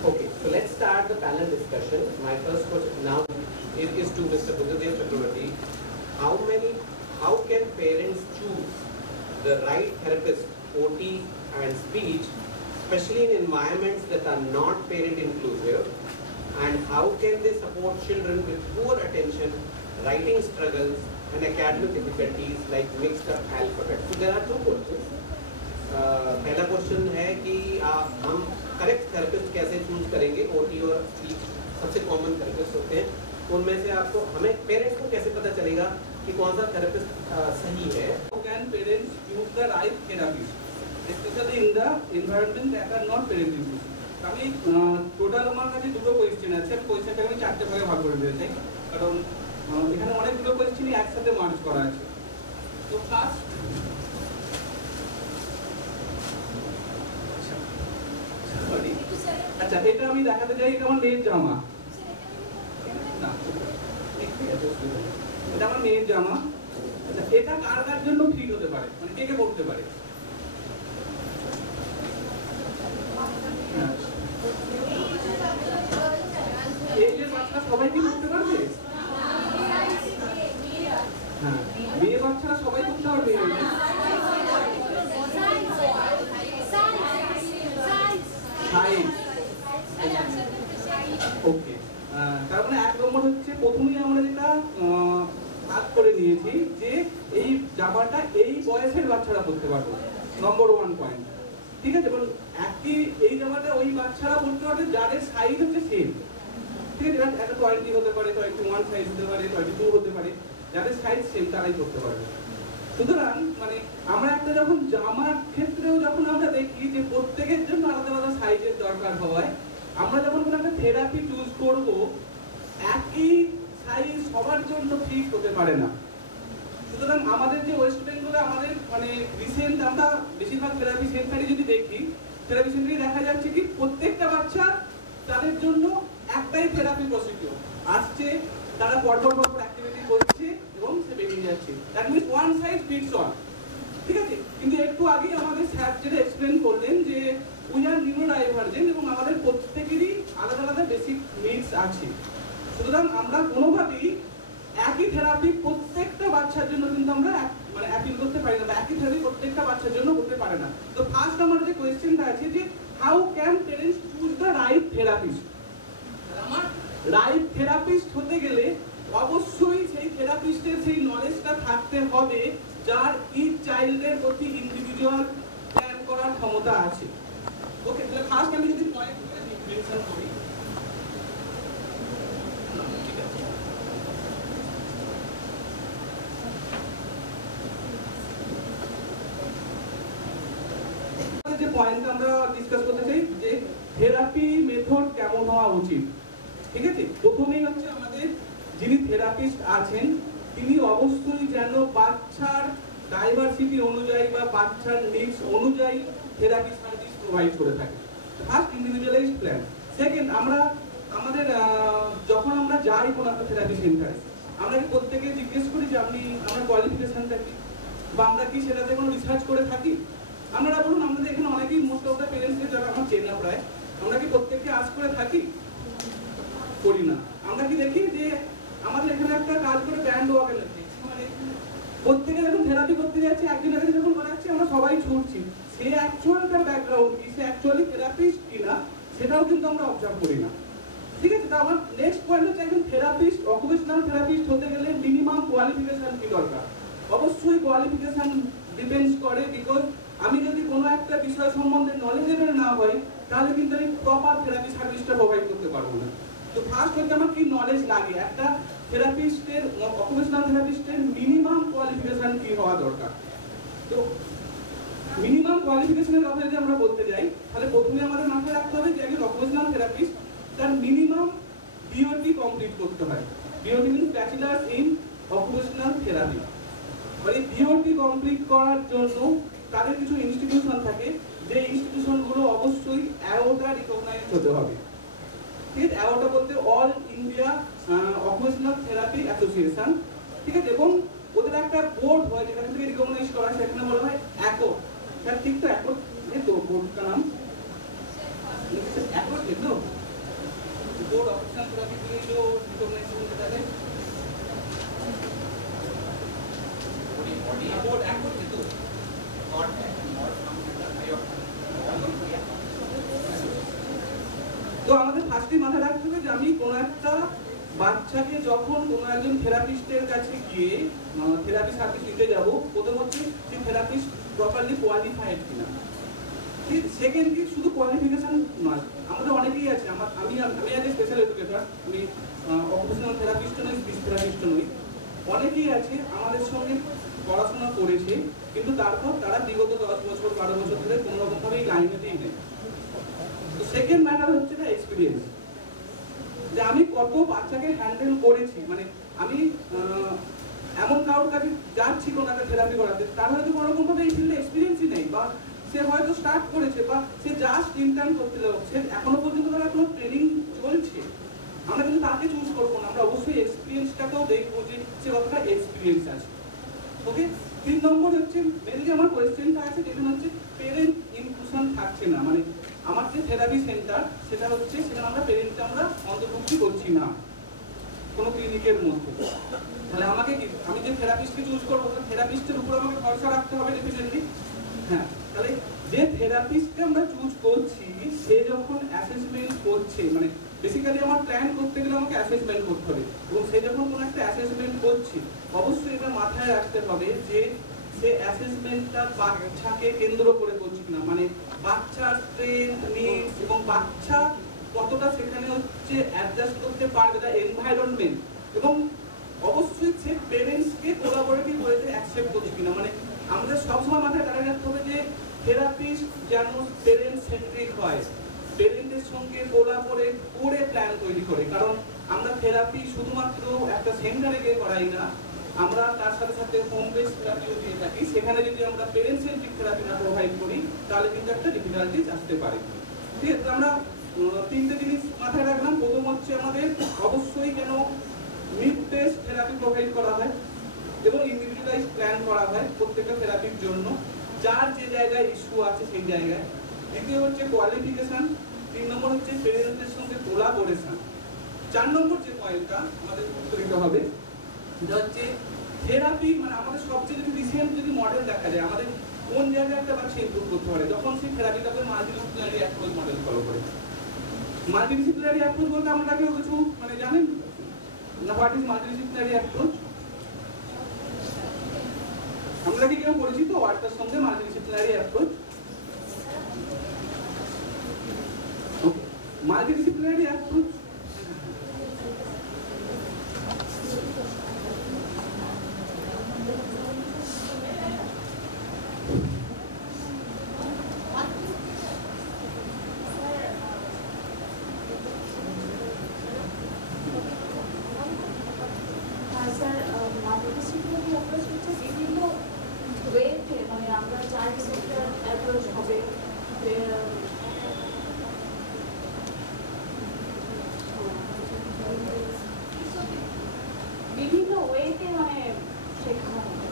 Okay, so let's start the panel discussion. My first question now is to Mr. Buddhadev Chakravarti. How can parents choose the right therapist, OT and speech, especially in environments that are not parent inclusive? And how can they support children with poor attention, writing struggles, and academic difficulties like mixed up alphabet? So there are two questions. पहला question है कि हम correct therapist कैसे choose करेंगे, OT और speech सबसे common therapist होते हैं, उनमें से आपको हमें पेरेंट्स को कैसे पता चलेगा कि कौन सा थेरेपिस्ट सही है? How can parents choose the right therapist, especially in the environment that are not parent inclusive? আমি টোটাল আমার কাছে দুটো কোয়েশ্চেন আছে, আমি কোয়েশ্চেনটাকে আমি চারটে ভাগে ভাগ করে দিতে চাই, কারণ এখানে অনেকগুলো কোয়েশ্চেনই একসাথে মার্জ করা আছে। তো ফার্স্ট আচ্ছা, এটা আমি দেখাতে চাই, এটা আমার মেয়ের জামা, না এটা আমার মেয়ের জামা। আচ্ছা, এটা কার কার জন্য ফিট হতে পারে, মানে কে কে পড়তে পারে? এই যে বাচ্চারা সবাই কি পড়তে পারবে? হ্যাঁ, মেয়ে বাচ্চারা সবাই পড়তে পারবে। ওকে, তার মানে এক নম্বর হচ্ছে প্রথমেই আমরা যেটা ভাগ করে নিয়েছি যে এই জামাটা এই বয়সের বাচ্চারা পড়তে পারবে, নম্বর 1 পয়েন্ট। ঠিক আছে, এবং একই এই জামাটা ওই বাচ্চারা পড়তে পারবে যাদের সাইজ হচ্ছে সেম। ঠিক আছে, একটা 20 হতে পারে, 21 সাইজ হতে পারে, 22 হতে পারে, যাদের সাইজ সেম তারাই পড়তে পারবে। সুতরাং মানে আমরা একটা যখন জামার ক্ষেত্রেও যখন আমরা দেখি যে প্রত্যেকের জন্য আলাদা আলাদা সাইজের দরকার হওয়ায়, আমরা যখন কোনো একটা থেরাপি চুজ করব, একই সাইজ সবার জন্য ঠিক হতে পারে না। সুতরাং আমাদের যে ওয়েস্ট বেঙ্গলে আমাদের মানে রিসেন্ট আমরা বেশিরভাগ থেরাপি সেন্টারে যদি দেখি, থেরাপি সেন্টারে দেখা যাচ্ছে কি প্রত্যেকটা বাচ্চা তাদের জন্য একটাই থেরাপি প্রসিডিউর আসছে, তারা পরপর অ্যাক্টিভিটি করছে এবং সে বেরিয়ে যাচ্ছে। That means one size fits all. ঠিক আছে, কিন্তু একটু আগে আমাদের স্যার যেটা এক্সপ্লেন করলেন যে উই আর নিউরোডাইভার্জেন্ট এবং আমাদের প্রত্যেকেরই আলাদা আলাদা বেসিক নিডস আছে। সুতরাং আমরা কোনোভাবেই একই থেরাপি প্রত্যেকটা বাচ্চার জন্য কিন্তু আমরা মানে অ্যাপিল করতে পারি না, বা একই থেরাপি প্রত্যেকটা বাচ্চার জন্য করতে পারে না। তো ফার্স্ট আমার যে কোয়েশ্চেনটা আছে যে how can parents choose the right therapist? আমার রাইট থেরাপিস্ট হতে গেলে অবশ্যই সেই থেরাপিস্টের সেই নলেজটা থাকতে হবে যার ইচ চাইল্ডের প্রতি ইন্ডিভিজুয়াল প্ল্যান করার ক্ষমতা আছে। ওকে, তাহলে ফার্স্ট আমি যদি পয়েন্টগুলো মেনশন করি, ঠিক আছে, যে পয়েন্ট আমরা ডিসকাস করতে চাই যে থেরাপি মেথড কেমন হওয়া উচিত। ঠিক আছে, প্রথমেই হচ্ছে আমাদের যিনি থেরাপিস্ট আছেন তিনি অবশ্যই যেন বাচ্চার ডাইভার্সিটি অনুযায়ী বা বাচ্চার নিডস অনুযায়ী থেরাপি সার্ভিস প্রোভাইড করে থাকে। First individualised plan. সেকেন্ড, আমরা আমাদের যখন আমরা যাই কোনো একটা থেরাপি সেন্টারে, আমরা কি প্রত্যেকে জিজ্ঞেস করি যে আমার কোয়ালিফিকেশনটা কি, বা আমরা কি সেটাতে কোনো রিসার্চ করে থাকি? আপনারা বলুন, আমাদের এখানে অনেকেই মোস্ট অফ দ্য পেরেন্টসকে যারা আমার চেনা প্রায়, আমরা কি প্রত্যেককে আজ করে থাকি? করি না। আমরা কি দেখি যে আমাদের এখানে একটা কাজ করে ব্যান্ড ওয়াকে লাগছে, মানে প্রত্যেকে যখন থেরাপি করতে যাচ্ছে, একজন একজন যখন বানাচ্ছে, আমরা সবাই ছুটছি, সে অ্যাকচুয়াল তার ব্যাকগ্রাউন্ড কি, সে অ্যাকচুয়ালি থেরাপিস্ট কিনা সেটাও কিন্তু আমরা অবজার্ভ করি না। ঠিক আছে, তো আমার নেক্সট পয়েন্ট হচ্ছে একজন থেরাপিস্ট, অকুপেশনাল থেরাপিস্ট হতে গেলে মিনিমাম কোয়ালিফিকেশন কি দরকার? অবশ্যই কোয়ালিফিকেশন ডিপেন্ডস করে, বিকজ আমি যদি কোনো একটা বিষয় সম্বন্ধে নলেজেবল না হই, তাহলে কিন্তু আমি প্রপার থেরাপি সার্ভিসটা প্রোভাইড করতে পারবো না। তো ফার্স্ট হচ্ছে আমার কি নলেজ লাগে, একটা থেরাপিস্টের, অকুপেশনাল থেরাপিস্টের মিনিমাম কোয়ালিফিকেশন কি হওয়া দরকার। তো মিনিমাম কোয়ালিফিকেশনের কথা যদি আমরা বলতে যাই, তাহলে প্রথমে আমাদের মাথায় রাখতে হবে যে একজন অকুপেশনাল থেরাপিস্ট তার মিনিমাম বিওটি কমপ্লিট করতে হয়। BOT means bachelor's in occupational therapy. মানে বিওটি কমপ্লিট করার জন্য তাদের কিছু ইনস্টিটিউশন থাকে, যে ইনস্টিটিউশনগুলো অবশ্যই অ্যাওটা রিকগনাইজ হতে হবে। ঠিক আছে, অ্যাওটা বলতে all India occupational therapy association. ঠিক আছে, এবং ওদের একটা বোর্ড হয় যেখান থেকে রিকগনাইজ করা, সেখানে বলা হয় অ্যাকো। স্যার ঠিক তো, অ্যাকো এই তো বোর্ড কা নাম অ্যাপ্রোচ है तो बोर्ड ऑप्शन थेरेपी के लिए जो रिकमेंडेशन देता है बोर्ड अप्रोच है तो তো আমাদের ফার্স্টে মাথায় রাখতে হবে যে আমি কোন একটা বাচ্চাকে যখন কোনো একজন থেরাপিস্টের কাছে গিয়ে থেরাপি সার্ভিস নিতে যাব, প্রথম হচ্ছে সেই থেরাপিস্ট প্রপারলি কোয়ালিফাইড কিনা। ঠিক সেকেন্ড কি শুধু কোয়ালিফিকেশন নয়, আমাদের অনেকেই আছে, আমি আজ স্পেশাল এডুকেটর, আমি অকুপেশনাল থেরাপিস্ট নই, স্পিচ থেরাপিস্ট নই। অনেকেই আছে আমাদের সঙ্গে পড়াশোনা করেছে কিন্তু তারপর তারা বিগত 10 বছর 12 বছর ধরে কোনো রকমভাবে এই লাইনেতেই নেই। তো সেকেন্ড ম্যাটার হচ্ছে না এক্সপিরিয়েন্স, যে আমি কত বাচ্চাকে হ্যান্ডেল করেছি। মানে আমি এমন কারোর কাছে যাচ্ছি কোনো একটা থেরাপি করাতে, তার হয়তো কোনো রকমভাবে এই ফিল্ডে এক্সপিরিয়েন্সই নেই, বা সে হয়তো স্টার্ট করেছে বা সে জাস্ট ইন্টার্ন করতে যাচ্ছে, এখনো পর্যন্ত তার কোনো ট্রেনিং চলছে। আমরা কিন্তু তাকে চুজ করবো না, আমরা অবশ্যই এক্সপিরিয়েন্সটাকেও দেখবো যে সে কতটা এক্সপিরিয়েন্স আছে। ওকে, 3 নম্বর হচ্ছে মেনলি আমার কোয়েশ্চেনটা আছে যেখানে হচ্ছে পেরেন্ট ইনক্লুশন থাকছে না। মানে আমার যে থেরাপি সেন্টার সেটা হচ্ছে সেখানে আমরা পেরেন্টকে আমরা অন্তর্ভুক্তি করছি না কোনো ক্লিনিকের মধ্যে। তাহলে আমাকে কি, আমি যে থেরাপিস্টকে চুজ করবো থেরাপিস্টের উপর আমাকে ভরসা রাখতে হবে ডেফিনেটলি। হ্যাঁ, তাহলে যে থেরাপিস্টকে আমরা চুজ করছি সে যখন অ্যাসেসমেন্ট করছে, মানে বেসিক্যালি আমার প্ল্যান করতে গেলে আমাকে অ্যাসেসমেন্ট করতে হবে, এবং সে যখন কোনো একটা অ্যাসেসমেন্ট করছে অবশ্যই এটা মাথায় রাখতে হবে যে সে অ্যাসেসমেন্টটা বাচ্চাকে কেন্দ্র করে করছে কিনা। মানে বাচ্চার স্ট্রেংথ, নিডস এবং বাচ্চা কতটা সেখানে হচ্ছে অ্যাডজাস্ট করতে পারবে তার এনভায়রনমেন্ট, এবং অবশ্যই সে পেরেন্টসকে কোলাবোরেটিভ ওয়েতে অ্যাকসেপ্ট করছে কিনা। মানে আমাদের সবসময় মাথায় রাখতে হবে যে থেরাপিস্ট যেন পেরেন্ট সেন্ট্রিক হয়, পেরেন্টের সঙ্গে কোলাবোরেট করে প্ল্যান তৈরি করে। কারণ আমরা থেরাপি শুধুমাত্র একটা সেন্টারে গিয়ে করাই না, আমরা তার সাথে সাথে হোম বেসড থেরাপিও দিয়ে থাকি। সেখানে যদি আমরা পেরেন্ট সেন্ট্রিক থেরাপি না প্রোভাইড করি তাহলে কিন্তু একটা ডিফিকাল্টিজ আসতে পারে। ঠিক আছে, আমরা 3টে জিনিস মাথায় রাখলাম। প্রথম হচ্ছে আমাদের অবশ্যই যেন নিড বেসড থেরাপি প্রোভাইড করা হয় এবং ইন্ডিভিজুয়ালাইজ প্ল্যান করা হয় প্রত্যেকটা থেরাপির জন্য, যার যে জায়গায় ইস্যু আছে সেই জায়গায়। দ্বিতীয় হচ্ছে কোয়ালিফিকেশন, 3 নম্বর হচ্ছে পেরেন্টদের সঙ্গে কোলাবোরেশন। 4 নম্বর যে পয়েন্টটা আমাদের উত্তরিত হবে সেটা হচ্ছে থেরাপি। মানে আমাদের সবচেয়ে যদি রিসেন্ট যদি মডেল দেখা যায়, আমাদের কোন জায়গায় একটা বাচ্চা ইমপ্রুভ করতে পারে যখন সেই থেরাপিটাকে মাল্টিডিসিপ্লিনারি অ্যাপ্রোচ মডেল ফলো করে। মাল্টিডিসিপ্লিনারি অ্যাপ্রোচ বলতে আমরা কেউ কিছু মানে জানেন না? What is multidisciplinary approach? আমরা কি কেউ পরিচিত ওয়ার্ডটার সঙ্গে মাল্টিডিসিপ্লিনারি অ্যাপ্রোচ? মাল্টিডিসিপ্লিনারি অ্যাপ্রোচ বিভিন্ন ওয়েতে মানে শেখানো হবে,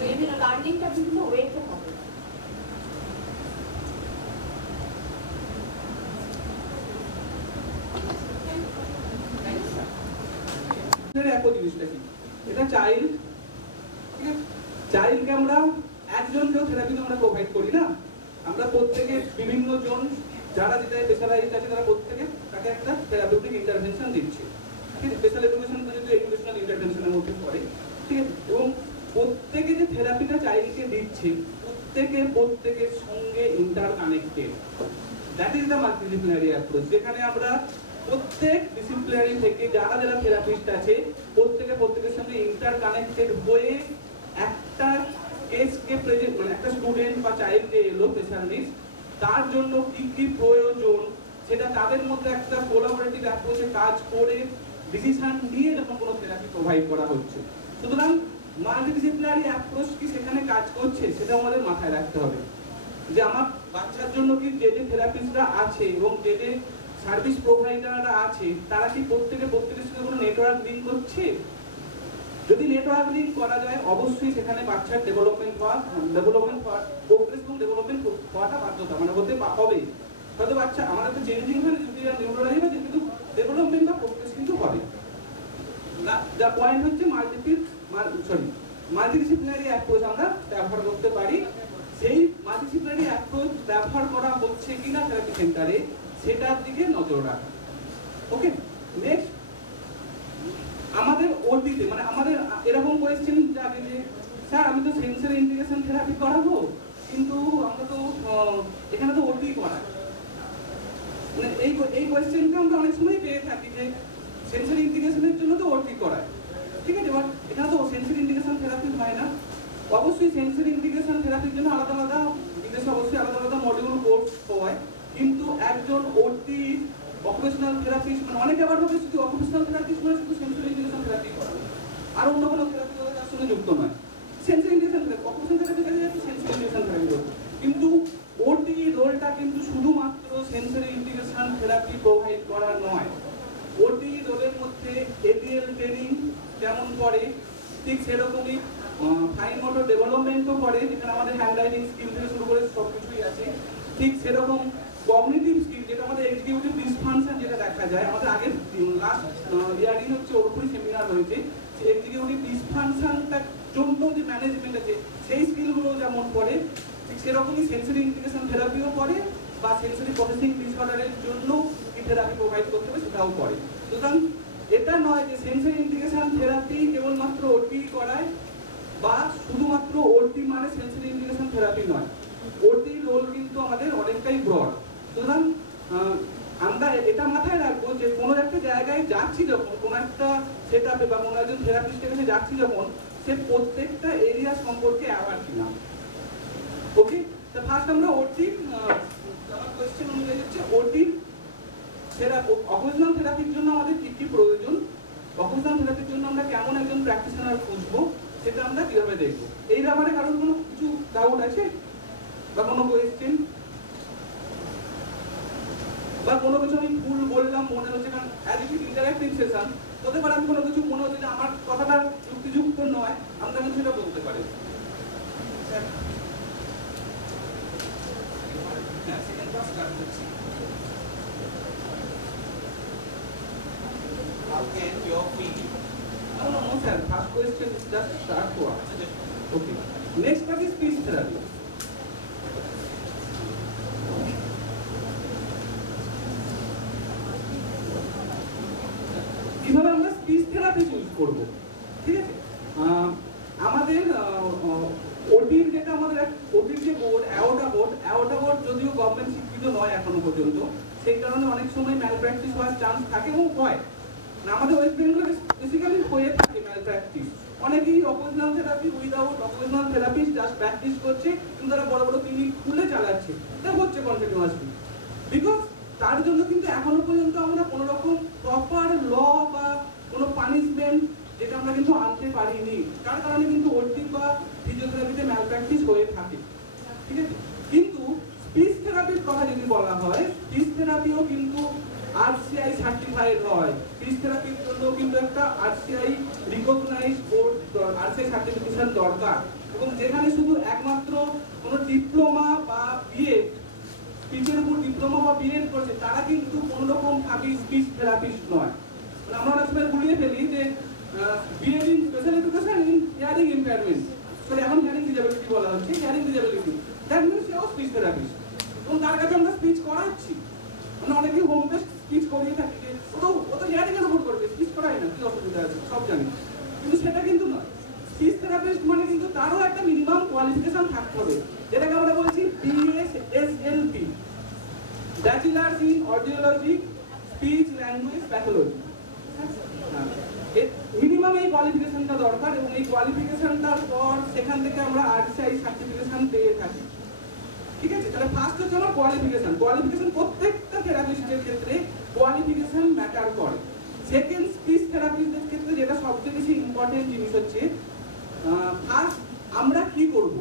বিভিন্ন লার্নিংটা বিভিন্ন ওয়েতে হবে। জিনিসটা কি, এটা চাইল্ড, ঠিক আছে? চাইল্ডকে আমরা একজনকেও থেরাপি আমরা প্রোভাইড করি না, আমরা প্রত্যেকে বিভিন্ন জন যারা যেটা স্পেশালাইজড আছে তারা প্রত্যেকে তাকে একটা থেরাপিউটিক ইন্টারভেনশন দিচ্ছে। ঠিক আছে, স্পেশাল এডুকেশন যদি এডুকেশনাল ইন্টারভেনশনের মধ্যে পড়ে, ঠিক আছে? এবং প্রত্যেকে যে থেরাপিটা চাইল্ডকে দিচ্ছে প্রত্যেকের সঙ্গে inter connected. That is the multidisciplinary approach, যেখানে আমরা প্রত্যেক ডিসিপ্লিনারি থেকে যারা যারা থেরাপিস্ট আছে প্রত্যেকের সঙ্গে ইন্টার কানেক্টেড হয়ে একটা কেসকে প্রেজেন্ট, মানে একটা স্টুডেন্ট বা চাইল্ড যে এলো স্পেশাল নিডস, তার জন্য কি কি প্রয়োজন সেটা তাদের মধ্যে একটা কোলাবোরেটিভ অ্যাপ্রোচে কাজ করে ডিসিশন নিয়ে যখন কোনো থেরাপি প্রোভাইড করা হচ্ছে। সুতরাং মাল্টিডিসিপ্লিনারি অ্যাপ্রোচ কি সেখানে কাজ করছে সেটা আমাদের মাথায় রাখতে হবে, যে আমার বাচ্চার জন্য কি যে যে থেরাপিস্টরা আছে এবং যে যে সার্ভিস প্রোভাইডাররা আছে তারা কি প্রত্যেকের সঙ্গে কোনো নেটওয়ার্ক লিঙ্ক করছে। যদি নেটওয়ার্ক লিঙ্ক করা যায় অবশ্যই সেখানে বাচ্চার ডেভেলপমেন্ট প্রোগ্রেস এবং ডেভেলপমেন্ট হওয়াটা বাধ্যতা, মানে হতে হবে। হয়তো বাচ্চা আমাদের তো চেঞ্জিং হয় যদি নিউরোলজি বা কিন্তু ডেভেলপমেন্ট বা প্রোগ্রেস কিন্তু হবে। যা পয়েন্ট হচ্ছে মাল্টিডিসিপ্লিনারি অ্যাপ্রোচ আমরা ব্যবহার করতে পারি। সেই মাল্টিডিসিপ্লিনারি অ্যাপ্রোচ ব্যবহার করা হচ্ছে কিনা থেরাপি সেন্টারে সেটার দিকে নজর রাখা। ওকে, নেক্সট আমাদের ওটিতে মানে আমাদের এরকম কোয়েশ্চেন যাবে যে স্যার আমি তো সেন্সরি ইন্টিগ্রেশন থেরাপি করাবো কিন্তু আমরা তো এখানে তো ওটি করাই, মানে এই কোয়েশ্চেনটা আমরা অনেক সময় পেয়ে থাকি যে সেন্সরি ইন্টিগ্রেশনের জন্য তো ওটি করায়, ঠিক আছে, বাট এখানে তো সেন্সরি ইন্টিগ্রেশন থেরাপি হয় না। অবশ্যই সেন্সরি ইন্টিগ্রেশন থেরাপির জন্য আলাদা আলাদা বিদেশে অবশ্যই আলাদা আলাদা মডিউল কোর্স হয়, কিন্তু একজন ওটি অকুপেশনাল থেরাপিস্ট মানে অনেকে আবার ভাবে শুধু অকুপেশনাল থেরাপিস্ট মানে শুধু সেন্সরি ইন্টিগ্রেশন থেরাপি করা আর অন্য কোনো থেরাপি তার সঙ্গে যুক্ত নয়। Sensory integration therapy occupational therapy কাজে যাচ্ছে সেন্সরি ইন্টিগ্রেশন থেরাপি করতে, কিন্তু ওটি রোলটা কিন্তু শুধুমাত্র সেন্সরি ইন্টিগ্রেশন থেরাপি প্রোভাইড করা নয়। ওটি রোলের মধ্যে এডিএল ট্রেনিং যেমন করে ঠিক সেরকমই ফাইন মোটর ডেভেলপমেন্টও করে, যেখানে আমাদের হ্যান্ড রাইটিং স্কিল থেকে শুরু করে সব কিছুই আছে। ঠিক সেরকম কগনিটিভ স্কিল যেটা আমাদের এক্সিকিউটিভ ডিসফাংশন যেটা দেখা যায়, আমাদের আগের লাস্ট ইয়ারিং হচ্ছে ওর উপরই সেমিনার হয়েছে, যে এক্সিকিউটিভ ডিসফাংশনটার জন্য যে ম্যানেজমেন্ট আছে সেই স্কিলগুলো যেমন পড়ে, ঠিক সেরকমই সেন্সরি ইন্টিগ্রেশন থেরাপিও পড়ে বা সেন্সরি প্রসেসিং ডিসঅর্ডারের জন্য কি থেরাপি প্রোভাইড করতে হবে সেটাও পড়ে। সুতরাং এটা নয় যে সেন্সরি ইন্টিগ্রেশন থেরাপি কেবলমাত্র ওটি করায় বা শুধুমাত্র ওটি মানে সেন্সরি ইন্টিগ্রেশন থেরাপি নয়, ওটি রোল কিন্তু আমাদের অনেকটাই ব্রড। সুতরাং আমরা এটা মাথায় রাখবো যে কোনো একটা জায়গায় যাচ্ছি যখন, কোনো একটা সেটআপে বা কোনো একজন থেরাপিস্টের কাছে যাচ্ছি যখন, সে প্রত্যেকটা এরিয়া সম্পর্কে অ্যাওয়ার কিনা। ওকে, তো ফার্স্ট আমরা ওটি আমার কোয়েশ্চেন অনুযায়ী হচ্ছে ওটি অকুপেশনাল থেরাপির জন্য আমাদের কি কি প্রয়োজন, অকুপেশনাল থেরাপির জন্য আমরা কেমন একজন প্র্যাকটিশনার খুঁজবো সেটা আমরা কিভাবে দেখবো। এই ব্যাপারে কারোর কোনো কিছু ডাউট আছে বা কোনো কোয়েশ্চেন বা কোনো কিছু আমি ভুল বললাম মনে হচ্ছে, কারণ as it is interactive session হতে পারে আমি কোনো কিছু মনে হচ্ছে যে আমার কথাটা যুক্তিযুক্ত নয়, আমরা কিন্তু সেটা বলতে পারি। How can your feel? No, sir. First question is just start to ask. Okay. Next part is speech therapy. কিভাবে আমরা স্পিচ থেরাপি চুজ করব, ঠিক আছে? আমাদের ওটির যেটা আমাদের ওটির যে বোর্ড অ্যাওটা বোর্ড যদিও গভর্নমেন্ট স্বীকৃত নয় এখনো পর্যন্ত, সেই কারণে অনেক সময় ম্যালপ্র্যাকটিস হওয়ার চান্স থাকে এবং হয়। আমাদের ওয়েস্ট বেঙ্গলে বেসিক্যালি হয়ে থাকে ম্যালপ্র্যাকটিস। অনেকেই occupational therapy without occupational therapist just practice করছে, কিন্তু তারা বড় বড় ক্লিনিক খুলে চালাচ্ছে, এটা হচ্ছে কন্টিনিউয়াসলি। বিকজ তার জন্য কিন্তু এখনো পর্যন্ত আমরা কোনো রকম প্রপার ল বা কোনো পানিশমেন্ট যেটা আমরা কিন্তু আনতে পারিনি, তার কারণে কিন্তু ওটি বা ফিজিওথেরাপিতে ম্যালপ্র্যাকটিস হয়ে থাকে, ঠিক আছে? কিন্তু স্পিচ থেরাপির কথা যদি বলা হয়, স্পিচ থেরাপিও কিন্তু RCI সার্টিফাইড হয়। স্পিচ থেরাপির জন্য কিন্তু একটা RCI recognised board, RCI certification দরকার, এবং যেখানে শুধু একমাত্র কোনো ডিপ্লোমা বা বিএ স্পিচের উপর ডিপ্লোমা বা বিএড করছে তারা কিন্তু কোনো রকম ভাবে স্পিচ থেরাপিস্ট নয়। মানে আমরা অনেক সময় গুলিয়ে ফেলি যে BEd in special education in hearing impairment, sorry এখন হিয়ারিং ডিসেবিলিটি বলা হচ্ছে, হিয়ারিং ডিসেবিলিটি, দ্যাট মিনস সেও স্পিচ থেরাপিস্ট, এবং তার কাছে আমরা স্পিচ করাচ্ছি। আমরা অনেকেই হোম বেসড স্পিচ করিয়ে থাকি যে ও তো হিয়ারিং এর উপর করবে, স্পিচ করাই না, কি অসুবিধা আছে সব জানি, কিন্তু সেটা কিন্তু নয়। স্পিচ থেরাপিস্ট মানে কিন্তু তারও একটা মিনিমাম কোয়ালিফিকেশন থাকতে হবে, যেটাকে আমরা বলছি BSSLP, bachelor's in audiology speech language pathology. Minimum এই কোয়ালিফিকেশনটা দরকার, এবং এই কোয়ালিফিকেশনটার পর সেখান থেকে আমরা RCI সার্টিফিকেশন পেয়ে থাকি, ঠিক আছে? তাহলে ফার্স্ট হচ্ছে আমার কোয়ালিফিকেশন। প্রত্যেকটা থেরাপিস্টের ক্ষেত্রে কোয়ালিফিকেশন ম্যাটার করে। সেকেন্ড, স্পিচ থেরাপিস্টদের ক্ষেত্রে যেটা সবচেয়ে বেশি ইম্পর্টেন্ট জিনিস হচ্ছে ফার্স্ট আমরা কি করব।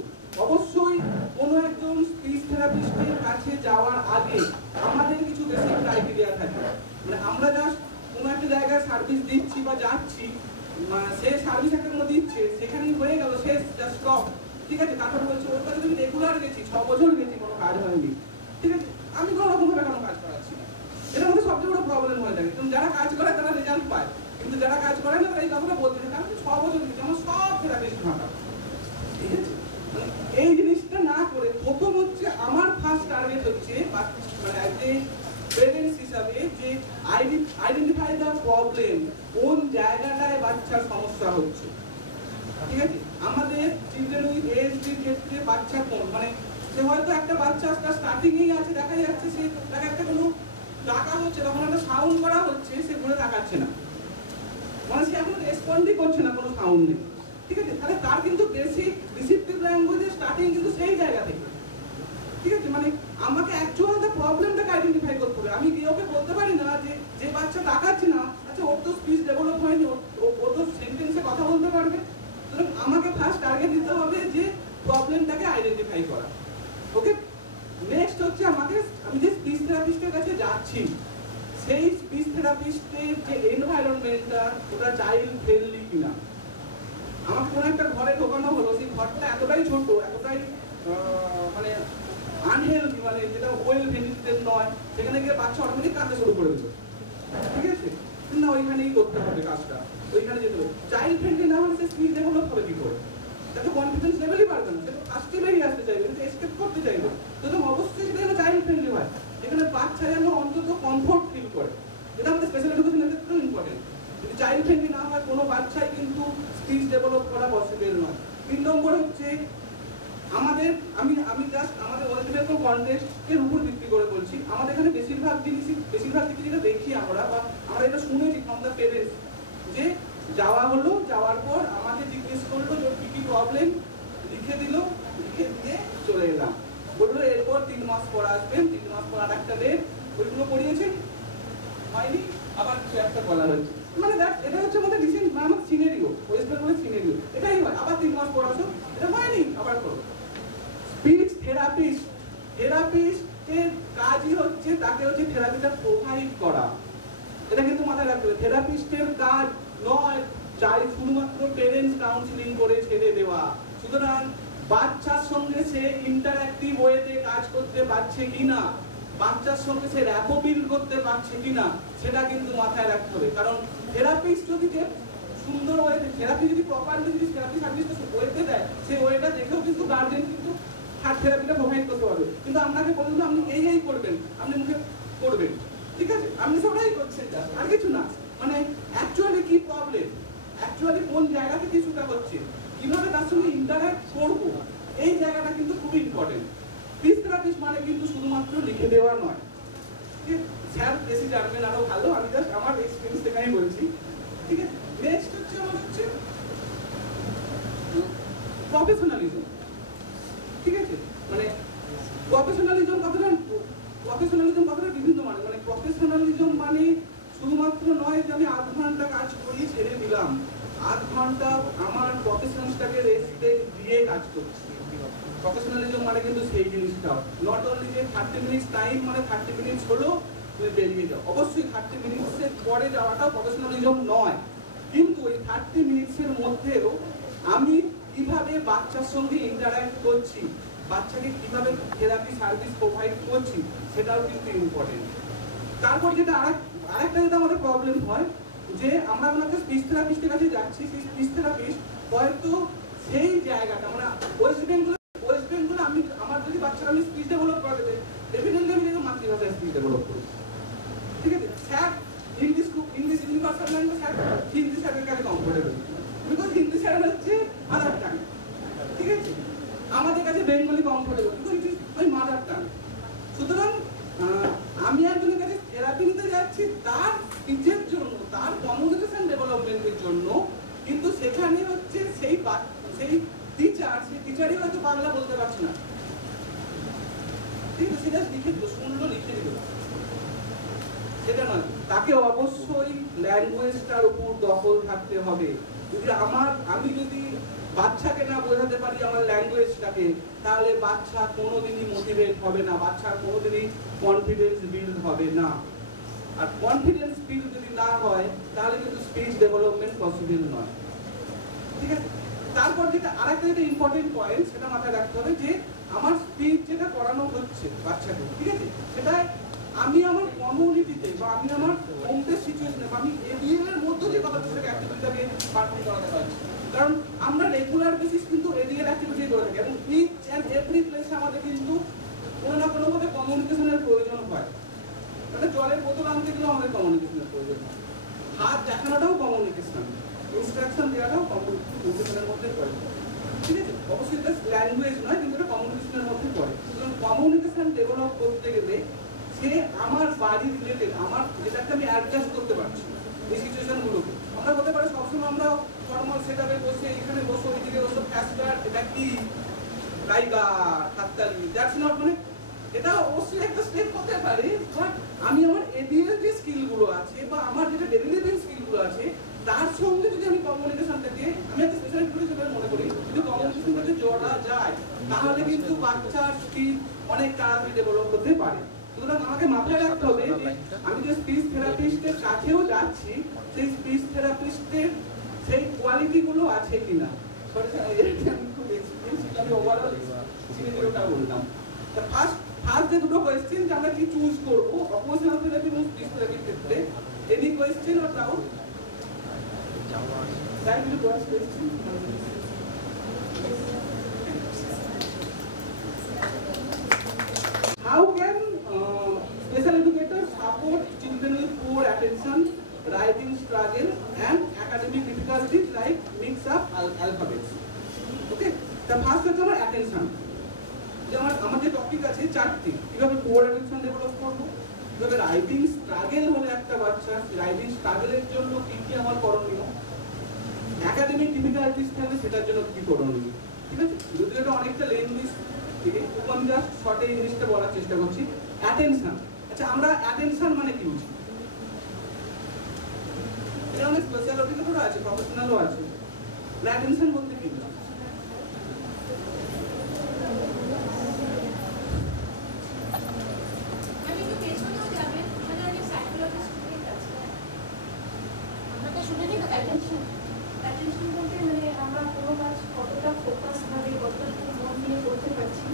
অবশ্যই কোনো একজন স্পিচ থেরাপিস্টের কাছে যাওয়ার আগে আমাদের কিছু বেসিক ক্রাইটেরিয়া থাকে, মানে আমরা জাস্ট কোনো একটা জায়গায় সার্ভিস দিচ্ছি বা যাচ্ছি, সে সার্ভিস একটা কোনো দিচ্ছে, সেখানেই হয়ে গেল, শেষ, জাস্ট স্টপ, ঠিক আছে? তারপরে বলছে ওর কাছে তুমি রেগুলার গেছি, 6 বছর গেছি, কোনো কাজ হয়নি, ঠিক আছে? আমি কোনো রকম ভাবে যারা কাজ করে তারা রেজাল্ট পায়, কিন্তু যারা কাজ করে না তারা এই কথাটা বলতে চায়, কারণ 6 বছর দিচ্ছে আমার সব থেরাপিস্ট ভাটা, ঠিক আছে? এই জিনিসটা না করে প্রথম হচ্ছে আমার ফার্স্ট টার্গেট হচ্ছে মানে পেরেন্টস হিসাবে যে আইডেন্টিফাই দ্য প্রবলেম, কোন জায়গাটায় বাচ্চার সমস্যা হচ্ছে, ঠিক আছে? আমাদের চিলড্রেন উইথ এএসডির ক্ষেত্রে বাচ্চা কোন মানে সে হয়তো একটা বাচ্চা স্টার্টিং এই আছে, দেখা যাচ্ছে সে তাকে একটা কোনো ডাকা হচ্ছে, তখন একটা সাউন্ড করা হচ্ছে, সে ঘুরে তাকাচ্ছে না, মানে সে এখন রেসপন্ডই করছে না কোনো সাউন্ডে, ঠিক আছে? তাহলে তার কিন্তু বেসিক রিসিপটিভ ল্যাঙ্গুয়েজের স্টার্টিং কিন্তু সেই জায়গা থেকে, ঠিক আছে? মানে আমাকে অ্যাকচুয়াল দ্য প্রবলেমটাকে আইডেন্টিফাই করতে হবে। আমি ওকে বলতে পারি না যে বাচ্চা তাকাচ্ছে না, আচ্ছা ওর তো স্পিচ ডেভেলপ হয়নি, ও তো সেন্টেন্সে কথা বলতে পারবে। সুতরাং আমাকে ফার্স্ট টার্গেট দিতে হবে যে প্রবলেমটাকে আইডেন্টিফাই করা। ওকে, নেক্সট হচ্ছে আমি যে স্পিচ থেরাপিস্টের কাছে যাচ্ছি, সেই স্পিচ থেরাপিস্টের যে এনভায়রনমেন্টটা ওটা চাইল্ড ফ্রেন্ডলি কিনা। আমাকে কোনো একটা ঘরে ঢোকানো হলো, সেই ঘরটা এতটাই ছোট, এতটাই মানে আনহেলদি, মানে যেটা ওয়েল ভেন্টিলেটেড নয়, সেখানে গিয়ে বাচ্চা অটোমেটিক কাঁদতে শুরু করে দিল, ঠিক আছে? না, ওইখানেই করতে হবে কাজটা, ওইখানে যেতে হবে। চাইল্ড ফ্রেন্ডলি না হলে সে স্পিচ ডেভেলপ হবে কি করে? তাতে কনফিডেন্স লেভেলই পারবে না, সে তো ফার্স্টে বেরিয়ে আসতে চাইবে, কিন্তু এসকেপ করতে চাইবে। সুতরাং অবশ্যই সেটা যেন চাইল্ড ফ্রেন্ডলি হয়, এখানে বাচ্চা যেন অন্তত কমফোর্ট ফিল করে, যেটা আমাদের স্পেশাল এডুকেশনের ক্ষেত্রেও ইম্পর্টেন্ট। যদি চাইল্ড ফ্রেন্ডলি না হয় কোনো বাচ্চাই কিন্তু স্পিচ ডেভেলপ করা পসিবল নয়। 3 নম্বর হচ্ছে আমাদের জাস্ট আমাদের ওয়েস্ট বেঙ্গল কনটেক্সটের উপর ভিত্তি করে বলছি, আমাদের এখানে বেশিরভাগ দিক যেটা দেখি আমরা, বা আমরা এটা শুনেছি ফ্রম দ্য পেরেন্টস, যে যাওয়া হলো, যাওয়ার পর আমাদের জিজ্ঞেস করলো যে কি কি প্রবলেম, লিখে দিল, লিখে দিয়ে চলে এলাম, বললো এরপর 3 মাস পর আসবেন, 3 মাস পর আরেকটা ডেট, ওইগুলো পড়িয়েছেন, হয়নি, আবার কিছু একটা বলা হচ্ছে, মানে এটা হচ্ছে আমাদের রিসেন্ট আমার সিনারিও, ওয়েস্ট বেঙ্গলের সিনারিও এটাই হয়, আবার 3 মাস পর আসো, এটা হয়নি, আবার করো। স্পিচ থেরাপিস্টের কাজই হচ্ছে তাকে হচ্ছে থেরাপিটা প্রোভাইড করা, এটা কিন্তু মাথায় রাখতে হবে। থেরাপিস্টের কাজ নয় শুধুমাত্র পেরেন্টস কাউন্সিলিং করে ছেড়ে দেওয়া। সুতরাং বাচ্চার সঙ্গে সে ইন্টারঅ্যাক্টিভ ওয়েতে কাজ করতে পারছে কিনা, বাচ্চার সঙ্গে সে র্যাপো বিল্ড করতে পারছে কিনা, সেটা কিন্তু মাথায় রাখতে হবে। কারণ থেরাপিস্ট যদি যে সুন্দর ওয়েতে, থেরাপি যদি প্রপারলি যদি থেরাপি সার্ভিসটা ওয়েতে দেয়, সেই ওয়েটা দেখেও কিন্তু গার্জেন কিন্তু হার্ট থেরাপিটা প্রোভাইড করতে পারবে। কিন্তু আপনাকে বলুন আপনি এই করবেন, আপনি মুখে করবেন, ঠিক আছে? আপনি সবাই করছেন, আর কিছু না। মানে অ্যাকচুয়ালি কি প্রবলেম, অ্যাকচুয়ালি কোন জায়গা থেকে কিছুটা হচ্ছে, কিভাবে তার সঙ্গে ইন্টারঅ্যাক্ট করবো, এই জায়গাটা কিন্তু খুবই ইম্পর্টেন্ট। স্পিচ থেরাপিস্ট মানে কিন্তু শুধুমাত্র লিখে দেওয়া নয়, স্যার বেশি জানবেন আরো ভালো, আমি জাস্ট আমার এক্সপিরিয়েন্স থেকে আমি বলছি, ঠিক আছে? নেক্সট হচ্ছে আমার হচ্ছে প্রফেশনালিজম, ঠিক আছে? মানে প্রফেশনালিজম কথাটা বিভিন্ন মানে প্রফেশনালিজম মানে শুধুমাত্র নয় যে আমি 8 ঘন্টা কাজ করি ছেড়ে দিলাম, 8 ঘন্টা আমার প্রফেশনালটাকে রেস্ট দিয়ে কাজ করছি। প্রফেশনালিজম মানে কিন্তু সেই জিনিসটা নট অনলি যে 30 মিনিটস টাইম মানে 30 মিনিটস হলো তুমি বেরিয়ে যাও, অবশ্যই 30 মিনিটসের পরে যাওয়াটা প্রফেশনালিজম নয়, কিন্তু ওই 30 মিনিটসের মধ্যেও আমি কিভাবে বাচ্চার সঙ্গে ইন্টারঅ্যাক্ট করছি, বাচ্চাকে কিভাবে থেরাপি সার্ভিস প্রোভাইড করছি, সেটাও কিন্তু ইম্পর্টেন্ট। তারপর যেটা আরেকটা যেটা আমাদের প্রবলেম হয়, যে আমরা ওনাকে স্পিচ থেরাপিস্টের কাছে যাচ্ছি, সেই স্পিচ থেরাপিস্ট হয়তো সেই জায়গাটা মানে ওয়েস্ট বেঙ্গল আমি আমার যদি বাচ্চারা আমি স্পিচ ডেভেলপ করাতে চাই, ডেফিনেটলি আমি যেন মাতৃভাষায় স্পিচ ডেভেলপ করি, ঠিক আছে? Sir English universal language, sir Hindi স্যারের কাছে কমফোর্টেবল, বিকজ হিন্দি স্যার হচ্ছে মাদার টাং, ঠিক আছে? আমাদের কাছে Bengali comfortable, because it is my mother tongue. সুতরাং আমি একজনের কাছে থেরাপি নিতে যাচ্ছি তার স্পিচের জন্য, তার কমিউনিকেশন ডেভেলপমেন্টের জন্য, কিন্তু সেখানে হচ্ছে সেই টিচারই হয়তো বাংলা বলতে পারছে না, ঠিক আছে? সেটা লিখে দিল, শুনলো, লিখে দিল, সেটা নয়। তাকে অবশ্যই ল্যাঙ্গুয়েজটার উপর দখল থাকতে হবে। আমি যদি বাচ্চাকে না বোঝাতে পারি আমার ল্যাঙ্গুয়েজটাকে, তাহলে বাচ্চা কোনোদিনই মোটিভেট হবে না, বাচ্চার কোনোদিনই কনফিডেন্স বিল্ড হবে না। আর কনফিডেন্স বিল্ড যদি না হয় তাহলে কিন্তু স্পিচ ডেভেলপমেন্ট পসিবল নয়, ঠিক আছে? তারপর আরেকটা যেটা ইম্পর্টেন্ট পয়েন্ট, সেটা মাথায় রাখতে হবে যে আমার স্পিচ যেটা করানো হচ্ছে বাচ্চাকে, ঠিক আছে, সেটা আমি আমার কমিউনিটিতে বা আমি আমার হোম বেস বাড়তি করা দেখা যাচ্ছে। কারণ আমরা রেগুলার বেসিস কিন্তু এডিএল অ্যাক্টিভিটি করে থাকি এবং ইচ অ্যান্ড এভরি প্লেসে আমাদের কিন্তু কোনো না কোনোভাবে কমিউনিকেশনের প্রয়োজন হয়। মানে জলের বোতল আনতে গেলেও আমাদের কমিউনিকেশনের প্রয়োজন হয়, হাত দেখানোটাও কমিউনিকেশন, ইনস্ট্রাকশন দেওয়াটাও কমিউনিকেশনের মধ্যে পড়ে। ঠিক আছে, অবশ্যই এটা ল্যাঙ্গুয়েজ নয়, কিন্তু এটা কমিউনিকেশনের মধ্যে পড়ে। সুতরাং কমিউনিকেশন ডেভেলপ করতে গেলে সে আমার বাড়ি রিলেটেড, আমার যেটাকে আমি অ্যাডজাস্ট করতে পারছি এই সিচুয়েশনগুলোকে। আমরা হতে পারে সবসময় আমরা ফর্মাল সেটআপে বসে এখানে বসে ওইদিকে বসে ফ্যাস্টার, এটা কি টাইগার হাততালি, দ্যাটস নট, মানে এটা অবশ্যই একটা স্টেপ হতে পারে। বাট আমি আমার এডিএল যে স্কিলগুলো আছে বা আমার যেটা ডেইলি লিভিং স্কিলগুলো আছে তার সঙ্গে যদি আমি কমিউনিকেশনটাকে, আমি একটা স্পেশাল করে যেটা মনে করি, যদি কমিউনিকেশনটাকে জোড়া যায় তাহলে কিন্তু বাচ্চার স্কিল অনেক তাড়াতাড়ি ডেভেলপ করতে পারে। সুতরাং আমাকে মাথায় রাখতে হবে যে আমি যে স্পিচ থেরাপিস্টের কাছেও যাচ্ছি সেই স্পিচ থেরাপিস্টের সেই কোয়ালিটিগুলো আছে কিনা। আমি ওভারঅল সিনেরিওটা বললাম। ফার্স্ট যে দুটো কোয়েশ্চেন যে আমরা কি চুজ করবো অকুপেশনাল থেরাপি এবং স্পিচ থেরাপির ক্ষেত্রে, any question or doubt? How can special educators support children with poor attention, writing struggle and academic difficulties like mix-up alphabets? Okay, the first হচ্ছে আমার attention। যে আমার যে টপিক আছে চারটি, কিভাবে poor attention ডেভেলপ করবো, কিভাবে রাইটিং স্ট্রাগল হলে একটা বাচ্চা রাইটিং স্ট্রাগলের জন্য কি কি আমার করণীয়, একাডেমিক ডিফিকাল্টিস থাকলে সেটার জন্য কি করণীয়। ঠিক আছে, যদিও এটা অনেকটা লেন্থি, আমি জাস্ট শর্টে ইংলিশটা বলার চেষ্টা করছি। অ্যাটেনশন, আচ্ছা আমরা অ্যাটেনশন মানে কি বুঝি? এটা অনেক স্পেশাল অডিটরও আছে, প্রফেশনালও আছে। অ্যাটেনশন বলতে কি বুঝি? অ্যাটেনশন বলতে মানে আমরা কোনো কাজ কতটা ফোকাস ভাবে কতটা মন দিয়ে করতে পারছি।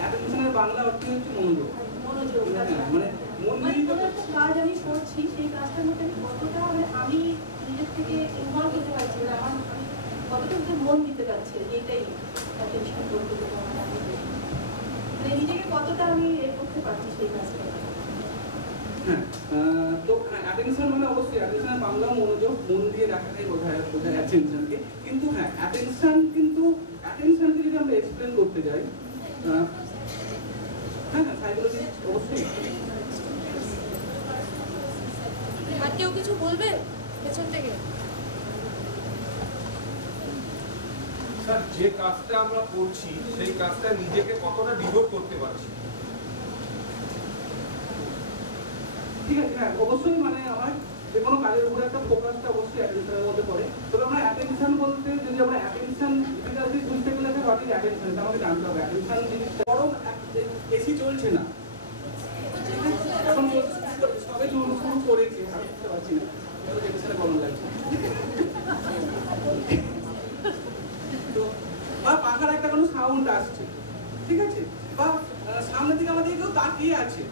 অ্যাটেনশনের বাংলা অর্থ হচ্ছে মনোযোগ। মনোযোগ মানে মন দিয়ে কোনো একটা কাজ আমি করছি, সেই কাজটার মধ্যে আমি কতটা মানে আমি নিজের থেকে ইনভলভ হতে পারছি, আমার কতটা মন দিতে পারছি, এটাই অ্যাটেনশন বলতে গেলে মানে নিজেকে কতটা আমি করতে পারছি সেই কাজটা। হ্যাঁ, তো অ্যাটেনশন মানে অবশ্যই অ্যাটেনশনের বাংলা মনোযোগ, মন দিয়ে দেখাটাই বোঝায় অ্যাটেনশনকে। কিন্তু হ্যাঁ, অ্যাটেনশনকে যদি আমরা এক্সপ্লেন করতে যাই, হ্যাঁ সাইকোলজি অবশ্যই। আর কেউ কিছু বলবেন পেছন থেকে? স্যার, যে কাজটা আমরা করছি সেই কাজটা নিজেকে কতটা ডিভোট করতে পারছি? ঠিক আছে, হ্যাঁ অবশ্যই, মানে আমার যে কোনো কাজের উপরে একটা ফোকাসটা অবশ্যই অ্যাটেনশনের মধ্যে পড়ে। তবে আমরা অ্যাটেনশন বলতে যদি আমরা অ্যাটেনশন ডিফিকাল্টিস বুঝতে গেলে হোয়াট ইজ অ্যাটেনশন এটা আমাকে জানতে হবে। অ্যাটেনশন জিনিসটা বরং এসি চলছে না এখন, সবে শুরু করেছে, আমি বুঝতে পারছি না টেনশনে গরম লাগছে। তো বা পাখার একটা কোনো সাউন্ড আসছে, ঠিক আছে, বা সামনের দিকে আমাদের কেউ তাকিয়ে আছে,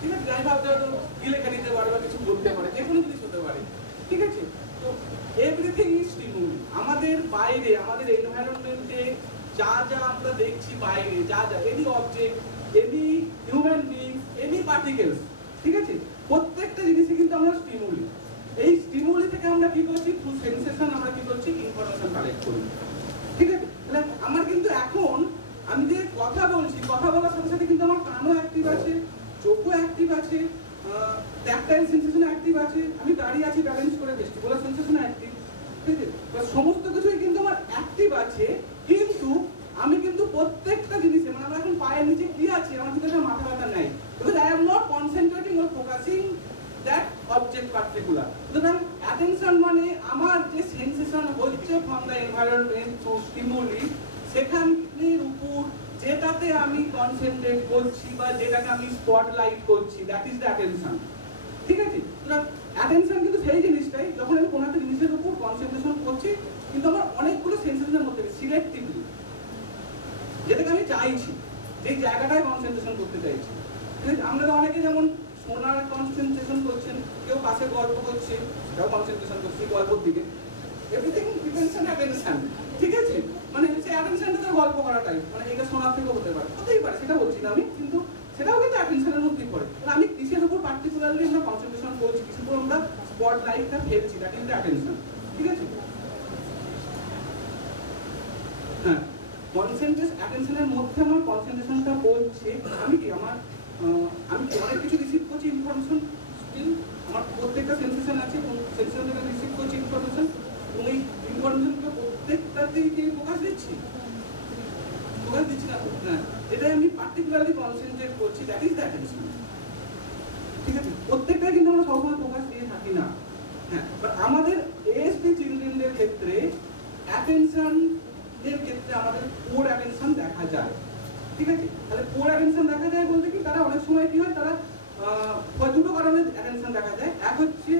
ঠিক আছে, যাই ভাবতে হয়তো কি লেখা নিতে পারে বা কিছু বলতে পারে, যে কোনো জিনিস হতে পারে। ঠিক আছে, তো এভরিথিং ইজ স্টিমুলি। আমাদের বাইরে আমাদের এনভায়রনমেন্টে যা যা আমরা দেখছি বাইরে, যা যা any object, any human being, any particles, ঠিক আছে, প্রত্যেকটা জিনিসই কিন্তু আমরা স্টিমুলি। এই স্টিমুলি থেকে আমরা কি করছি, থ্রু সেন্সেশন আমরা কি করছি, ইনফরমেশন কালেক্ট করি। ঠিক আছে, তাহলে আমার কিন্তু এখন আমি যে কথা বলছি, কথা বলার সাথে সাথে কিন্তু আমার কানও অ্যাক্টিভ আছে, চোখও অ্যাক্টিভ আছে, ট্যাকটাইল সেন্সেশন অ্যাক্টিভ আছে, আমি দাঁড়িয়ে আছি ব্যালেন্স করে, ভেস্টিবুলার সেন্সেশন অ্যাক্টিভ, ঠিক আছে, সমস্ত কিছুই কিন্তু আমার অ্যাক্টিভ আছে। কিন্তু আমি কিন্তু প্রত্যেকটা জিনিসে, মানে আমার এখন পায়ের নিচে কি আছে, আমার কিন্তু একটা মাথা ব্যথা নাই, because I am not concentrating or focusing that object particular. সুতরাং অ্যাটেনশন মানে আমার যে সেন্সেশন হচ্ছে from the environment two stimuli, সেখানের উপর যেটাতে আমি কনসেন্ট্রেট করছি বা যেটাকে আমি স্পটলাইট করছি, দ্যাট ইজ দ্য অ্যাটেনশন। ঠিক আছে, সুতরাং অ্যাটেনশন কিন্তু সেই জিনিসটাই যখন আমি কোনো একটা জিনিসের উপর কনসেন্ট্রেশন করছি, কিন্তু আমার অনেকগুলো সেন্সেশনের মধ্যে সিলেক্টিভলি যেটাকে আমি চাইছি, যেই জায়গাটায় কনসেন্ট্রেশন করতে চাইছি। আমরা তো অনেকে যেমন শোনার কনসেন্ট্রেশন করছেন, কেউ পাশে গল্প করছে সেটাও কনসেন্ট্রেশন করছে গল্পের দিকে। এভরিথিং ডিপেন্ডস অন অ্যাটেনশন, ঠিক আছে? মানে সেই অ্যাটেনশনটা তো গল্প করাটাই, মানে এটা শোনার থেকেও হতে পারে, হতেই পারে, সেটা বলছি না আমি, কিন্তু সেটাও কিন্তু অ্যাটেনশনের মধ্যেই পড়ে। আমি কিসের উপর পার্টিকুলারলি আমরা কনসেন্ট্রেশন করছি, কিসের উপর আমরা স্পট লাইটটা ফেলছি, দ্যাট ইজ দ্য অ্যাটেনশন, ঠিক আছে? হ্যাঁ, কনসেন্ট্রেশন অ্যাটেনশনের মধ্যে আমার কনসেন্ট্রেশনটা পড়ছে, আমি কি আমার আমি অনেক কিছু রিসিভ করছি ইনফরমেশন, স্টিল আমার প্রত্যেকটা সেন্সেশন আছে এবং সেন্সেশন থেকে রিসিভ করছি ইনফরমেশন, এবং এই ইনফরমেশনকে প্রত্যেকটাতেই কি ফোকাস দিচ্ছি না? হ্যাঁ, এটাই আমি পার্টিকুলারলি কনসেন্ট্রেট করছি, দ্যাট ইজ দ্য অ্যাটেনশন, ঠিক আছে? প্রত্যেকটাই কিন্তু আমরা সবসময় ফোকাস দিয়ে থাকি না। হ্যাঁ, বাট আমাদের এএসডি চিলড্রেনদের ক্ষেত্রে অ্যাটেনশন এর ক্ষেত্রে আমাদের কোর অ্যাটেনশন দেখা যায়, ঠিক আছে? তাহলে কোর অ্যাটেনশন দেখা যায় বলতে কি, তারা অনেক সময় কি হয়, তারা দুটো কারণে অ্যাটেনশন দেখা যায়। এক হচ্ছে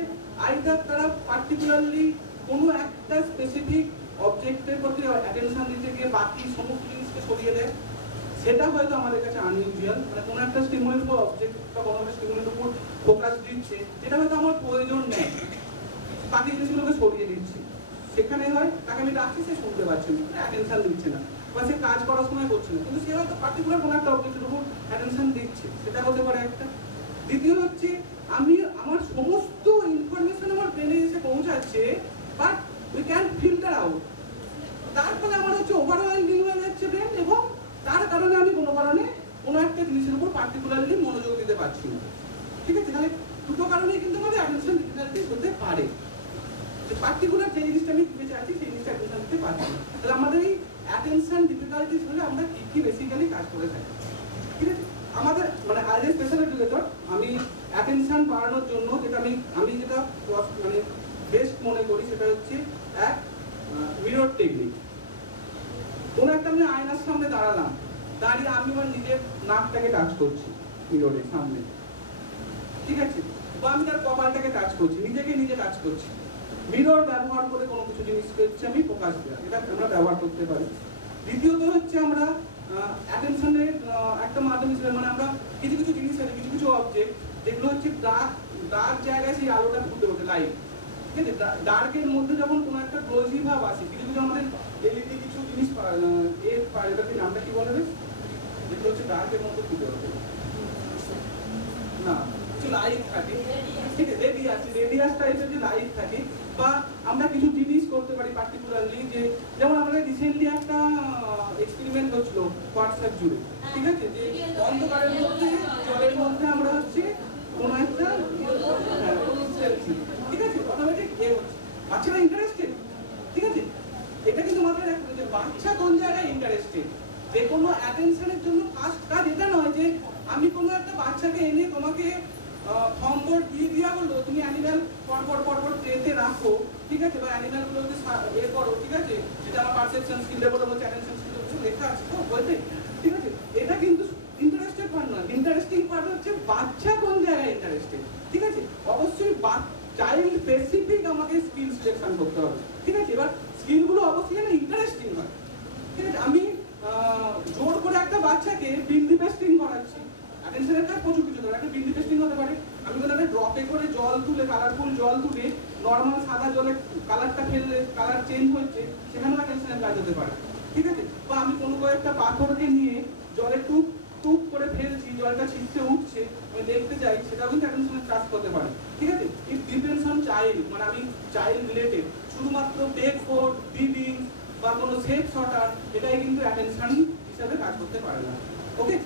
আইদার তারা পার্টিকুলারলি কোনো একটা স্পেসিফিক অবজেক্টের প্রতি অ্যাটেনশন দিতে গিয়ে বাকি সমস্ত জিনিসকে সরিয়ে দেয়, সেটা হয়তো আমাদের কাছে আনইউজুয়াল, মানে কোনো একটা স্টিমুলের উপর অবজেক্ট বা কোনো একটা স্টিমুলের উপর ফোকাস দিচ্ছে, যেটা হয়তো আমার প্রয়োজন নেই, বাকি জিনিসগুলোকে সরিয়ে দিচ্ছি। সেখানে হয় তাকে আমি ডাকছি, সে শুনতে পাচ্ছে না, অ্যাটেনশন দিচ্ছে না, বা সে কাজ করার সময় করছে না, কিন্তু সে হয়তো পার্টিকুলার কোনো একটা অবজেক্টের উপর অ্যাটেনশন দিচ্ছে, সেটা হতে পারে একটা। দ্বিতীয় হচ্ছে আমি আমার সমস্ত ইনফরমেশন আমার ব্রেনে এসে পৌঁছাচ্ছে, but we can filter out, তার ফলে আমার হচ্ছে ওভারওয়েলমিং হয়ে যাচ্ছে ব্রেন, এবং তার কারণে আমি কোনো কারণে কোনো একটা জিনিসের উপর পার্টিকুলারলি মনোযোগ দিতে পারছি না, ঠিক আছে? তাহলে দুটো কারণেই কিন্তু আমাদের অ্যাটেনশন ডিফিকাল্টিস হতে পারে, যে পার্টিকুলার যে জিনিসটা আমি দিতে চাইছি সেই জিনিসটা অ্যাটেনশন দিতে পারছি না। তাহলে আমাদের এই অ্যাটেনশন ডিফিকাল্টিস হলে আমরা কি বেসিক্যালি কাজ করে থাকি, ঠিক আছে? আমাদের মানে অ্যাজ এ স্পেশাল এডুকেটর আমি অ্যাটেনশন বাড়ানোর জন্য যেটা আমি যেটা মানে বেস্ট মনে করি সেটা হচ্ছে এক মিরর টেকনিক। কোনো একটা আমি আয়নার সামনে দাঁড়ালাম, দাঁড়িয়ে আমি আমার নিজের নাকটাকে টাচ করছি মিররের সামনে, ঠিক আছে? বা আমি তার কপালটাকে টাচ করছি, নিজেকে নিজে টাচ করছি। মিরর ব্যবহার করে কোনো কিছু জিনিসকে হচ্ছে আমি ফোকাস দেওয়া, এটা আমরা ব্যবহার করতে পারি। দ্বিতীয়ত হচ্ছে আমরা অ্যাটেনশনের একটা মাধ্যম হিসেবে, মানে আমরা কিছু কিছু জিনিস আছে, কিছু কিছু অবজেক্ট যেগুলো হচ্ছে ডার্ক জায়গায় সেই আলোটা ফুটে ওঠে, লাইট, ঠিক আছে? ডার্কের মধ্যে যখন কোনো একটা গ্লোজি ভাব আসে, কিছু কিছু আমাদের এলইডি কিছু জিনিস এটাকে নামটা কি বলে বেশ, যেগুলো হচ্ছে ডার্কের মধ্যে ফুটে ওঠে না, কিছু লাইট থাকে, ঠিক আছে? রেডিয়াস টাইপের যে লাইট থাকে, বা আমরা কিছু জিনিস করতে পারি পার্টিকুলারলি, যে যেমন আমাদের রিসেন্টলি একটা এক্সপেরিমেন্ট হচ্ছিল হোয়াটসঅ্যাপ জুড়ে, ঠিক আছে? যে অন্ধকারের মধ্যে জলের মধ্যে আমরা হচ্ছে কোনো একটা ঠিক আছে, অটোমেটিক হচ্ছে, বাচ্চারা ইন্টারেস্টেড, ঠিক আছে? এটা কিন্তু আমাদের যে বাচ্চা কোন জায়গায় ইন্টারেস্টেড, যে কোনো অ্যাটেনশনের জন্য ফার্স্ট কাজ এটা নয় যে আমি কোনো একটা বাচ্চাকে এনে তোমাকে ফর্মবোর্ড দিয়ে বললো তুমি অ্যানিম্যাল পরপর ট্রেতে রাখো, ঠিক আছে? বা অ্যানিম্যালগুলোকে করো, ঠিক আছে? যেটা আমার পারসেপশন স্কিল ডেভেলপ হচ্ছে, অ্যাটেনশন স্কিল কিছু লেখা আছে তো বলতে, ঠিক আছে? এটা কিন্তু ইন্টারেস্টেড পার্ট নয়, ইন্টারেস্টিং পার্ট হচ্ছে বাচ্চা কোন জায়গায় ইন্টারেস্টেড, ঠিক আছে? অবশ্যই চাইল্ড স্পেসিফিক আমাকে স্কিল সিলেকশন করতে হবে, ঠিক আছে? এবার স্কিলগুলো অবশ্যই যেন ইন্টারেস্টিং হয়, ঠিক আছে? আমি জোর করে একটা বাচ্চাকে বিন্দি পেস্টিং করাচ্ছি, অ্যাটেনশনের কাজ প্রচুর কিছু ধরে, একটা বিন্দি পেস্টিং হতে পারে, আমি কোনো একটা ড্রপে করে জল তুলে, কালারফুল জল তুলে নর্মাল সাদা জলে কালারটা ফেললে কালার চেঞ্জ হচ্ছে, সেখানেও অ্যাটেনশনের কাজ হতে পারে, ঠিক আছে? বা আমি কোনো কয়েকটা পাথরকে নিয়ে জলে টুপ করে ফেলছি, জলটা ছিটছে উঠছে, আমি দেখতে চাই, সেটাও কিন্তু অ্যাটেনশনের কাজ করতে পারে, ঠিক আছে? ইট ডিপেন্ডস অন চাইল্ড, মানে আমি চাইল্ড রিলেটেড, শুধুমাত্র টেক ফোর ব্রিদিং বা কোনো সেফ শটার এটাই কিন্তু অ্যাটেনশন হিসাবে কাজ করতে পারে না, ওকে?